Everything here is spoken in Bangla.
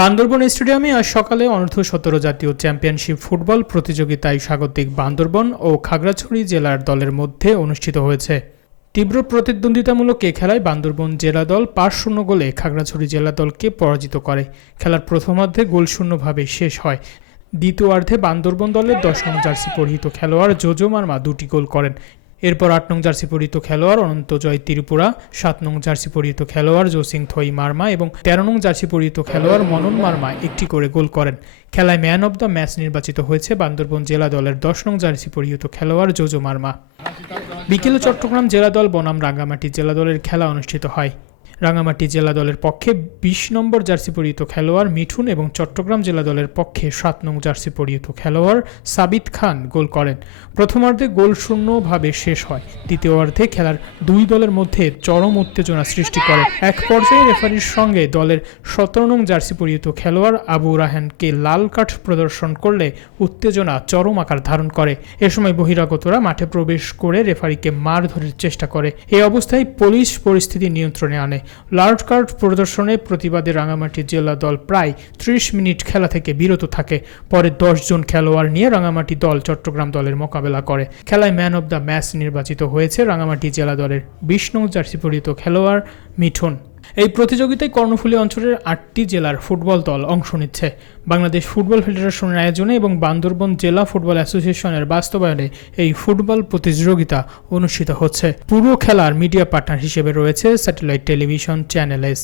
বান্দরবন স্টেডিয়ামে আজ সকালে অনূর্ধ্ব-17 জাতীয় চ্যাম্পিয়নশিপ ফুটবল প্রতিযোগিতায় স্বাগতিক বান্দরবন ও খাগড়াছড়ি জেলার দলের মধ্যে অনুষ্ঠিত হয়েছে। তীব্র প্রতিদ্বন্দ্বিতামূলক এ খেলায় বান্দরবন জেলা দল ৫-০ গোলে খাগড়াছড়ি জেলা দলকে পরাজিত করে। খেলার প্রথমার্ধে গোলশূন্যভাবে শেষ হয়। দ্বিতীয়ার্ধে বান্দরবন দলের ১০ নং জার্সি পরিহিত খেলোয়াড় জোজো মারমা ২টি গোল করেন। এরপর ৮ নং জার্সি পরিহিত খেলোয়াড় অনন্ত জয় ত্রিপুরা, ৭ নং জার্সি পরিহিত খেলোয়াড় জোসিং থই মারমা এবং ১৩ নং জার্সি পরিহিত খেলোয়াড় মনন মারমা একটি করে গোল করেন। খেলায় ম্যান অব দ্য ম্যাচ নির্বাচিত হয়েছে বান্দরবন জেলা দলের ১০ নং জার্সি পরিহিত খেলোয়াড় জোজো মারমা। বিকেলে চট্টগ্রাম জেলা দল বনাম রাঙ্গামাটি জেলা দলের খেলা অনুষ্ঠিত হয়। রাঙ্গামাটি জেলা দলের পক্ষে ২০ নম্বর জার্সি পরিহিত খেলোয়াড় মিঠুন এবং চট্টগ্রাম জেলা দলের পক্ষে ৭ নং জার্সি পরিহিত খেলোয়াড় সাবিত খান গোল করেন। প্রথমার্ধে গোলশূন্যভাবে শেষ হয়। দ্বিতীয়ার্ধে খেলার দুই দলের মধ্যে চরম উত্তেজনা সৃষ্টি করে। এক পর্যায়ে রেফারির সঙ্গে দলের ১৭ নং জার্সি পরিহিত খেলোয়াড় আবু রাহানকে লাল কার্ড প্রদর্শন করলে উত্তেজনা চরম আকার ধারণ করে। এ সময় বহিরাগতরা মাঠে প্রবেশ করে রেফারিকে মারধরের চেষ্টা করে। এই অবস্থায় পুলিশ পরিস্থিতি নিয়ন্ত্রণে আনে। লাল কার্ড প্রদর্শনে প্রতিবাদে রাঙ্গামাটি জেলা দল প্রায় ৩০ মিনিট খেলা থেকে বিরত থাকে। পরে ১০ জন খেলোয়াড় নিয়ে রাঙ্গামাটি দল চট্টগ্রাম দলের মোকাবেলা করে। খেলায় ম্যান অব দ্য ম্যাচ নির্বাচিত হয়েছে রাঙ্গামাটি জেলা দলের ২০ নং জার্সি পরিহিত খেলোয়াড় মিঠুন। এই প্রতিযোগিতায় কর্ণফুলী অঞ্চলের ৮টি জেলার ফুটবল দল অংশ নিচ্ছে। বাংলাদেশ ফুটবল ফেডারেশনের আয়োজনে এবং বান্দরবন জেলা ফুটবল অ্যাসোসিয়েশনের বাস্তবায়নে এই ফুটবল প্রতিযোগিতা অনুষ্ঠিত হচ্ছে। পুরো খেলার মিডিয়া পার্টনার হিসেবে রয়েছে স্যাটেলাইট টেলিভিশন চ্যানেল এস।